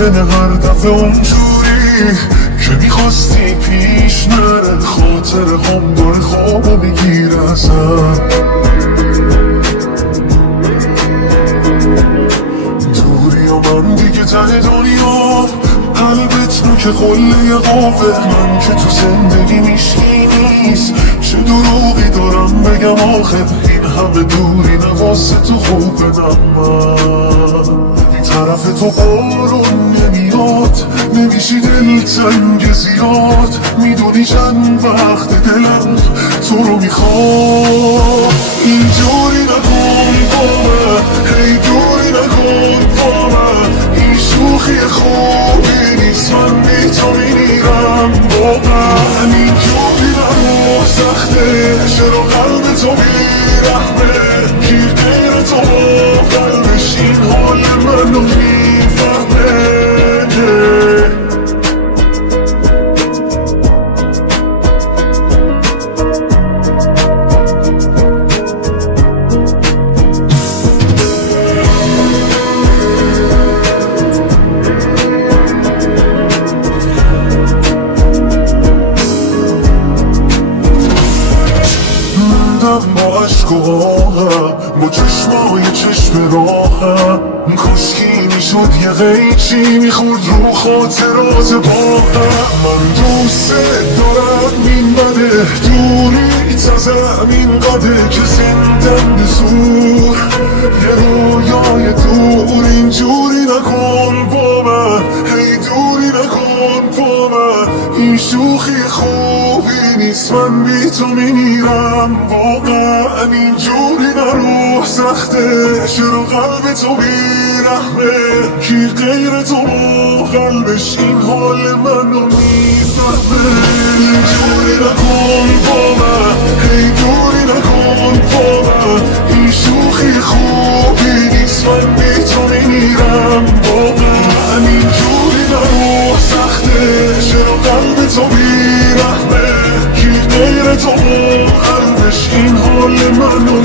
ممکنه هر دفعه اونجوری که میخواستی پیش نره، خاطر هم داره خوابو میگیره ازم. دوری و من دیگه ته دنیا، قلبت نو که قله قوه، من که تو زندگی میشکی نیست، چه دروغی دارم بگم آخه، این همه دوری نواسه تو خوبه. من طرف تو بارون نمیاد، نمیشی دلتنگ زیاد، میدونی چند وقت دلم تو رو میخواد. اینجوری نکن با من، هی دوری نکن با من، این شوخی خوبی نیست، من بی تو میمیرم واقعا. اینجوری نمو سخته، چرا قلب تو بیرحمه، کی غیر تو قلبش این حال منو میفهمه. با عشق و آهم، با چشمای چشم راهم، کاشکی میشد یه قیچی میخورد رو خاطرات با هم. من دوست دارم این بده، دوری تزم این قده که زندم به زور، یه رویای دور. اینجوری نکن با من، هی دوری نکن با من، این شوخی خوبی نیست، من بی تو میمیرم واقعا. اینجوری نرو سخته، چرا قلب تو بیرحمه، کی غیر تو قلبش این حال منو میفهمه. اینجوری نکن با من، هی دوری نکن با من، این شوخی خوبی نیست، من بی تو میمیرم واقعا. اینجوری نرو سخته، چرا قلب تو بیرحمه، کی غیر تو قلبش این حال منو